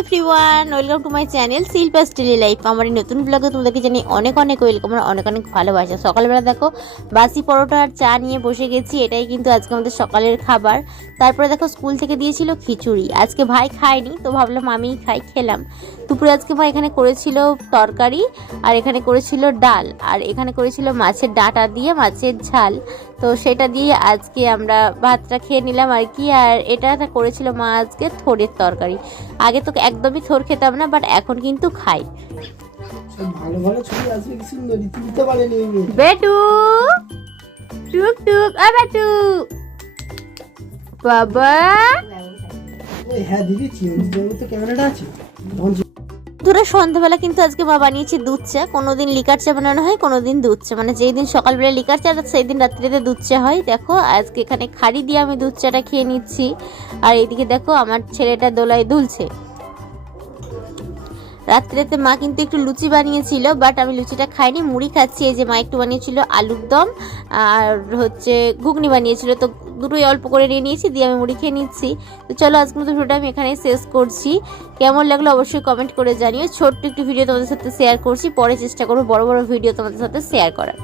Everyone, welcome to my channel Shilpa's daily life. আমার এই নতুন ব্লগে তোমাদেরকে জানি অনেক অনেক ওয়েলকাম আর অনেক অনেক ভালোবাসা। সকালবেলা দেখো বাসি পরোটা আর চা নিয়ে বসে গেছি, এটাই কিন্তু আজকে আমাদের সকালের খাবার। তারপরে দেখো স্কুল থেকে দিয়েছিল খিচুড়ি, আজকে ভাই খায়নি তো ভাবলাম আমিই খেলাম। দুপুরে আজকে ভাই এখানে করেছিল তরকারি, আর এখানে করেছিল ডাল, আর এখানে করেছিল মাছের ডাঁটা দিয়ে মাছের ঝাল। তো সেটা দিয়ে আজকে আমরা ভাতটা খেয়ে নিলাম আর কি। আর এটা করেছিল মা আজকে থোড়ের তরকারি। আগে তো একদমই থোড় খেতাম না, বাট এখন কিন্তু খাই। ভালো ভালো ছবি আসবে, কি সুন্দর তুলতে পারেনি বেটু টুক টুক আ বেটু বাবা। ওই হ্যাঁ দিদি চেঞ্জ তো ক্যামেরাটা আছে। ধরে সন্ধ্যাবেলা কিন্তু আজকে মা বানিয়েছে দুধ চা। কোনোদিন লিকার চা বানানো হয়, কোনোদিন দুধ চা, মানে যেই দিন সকালবেলা লিকার চা সেই দিন রাত্রিতে দুধ চা হয়। দেখো আজকে এখানে খাড়ি দিয়ে আমি দুধ চাটা খেয়ে নিচ্ছি। আর এইদিকে দেখো আমার ছেলেটা দোলায় দুলছে। রাত্রিতে মা কিন্তু একটু লুচি বানিয়েছিল, বাট আমি লুচিটা খাইনি, মুড়ি খাচ্ছি। এই যে মা একটু বানিয়েছিল আলুর দম আর হচ্ছে ঘুগনি বানিয়েছিল, তো দুটোই অল্প করে নিয়ে নিয়েছি, দিয়ে আমি মুড়ি খেয়ে নিচ্ছি। তো চলো আজকের মতো ভিডিওটা আমি এখানেই শেষ করছি। কেমন লাগলো অবশ্যই কমেন্ট করে জানিও। ছোট্ট একটু ভিডিও তোমাদের সাথে শেয়ার করছি, পরে চেষ্টা করবো বড় বড় ভিডিও তোমাদের সাথে শেয়ার করার।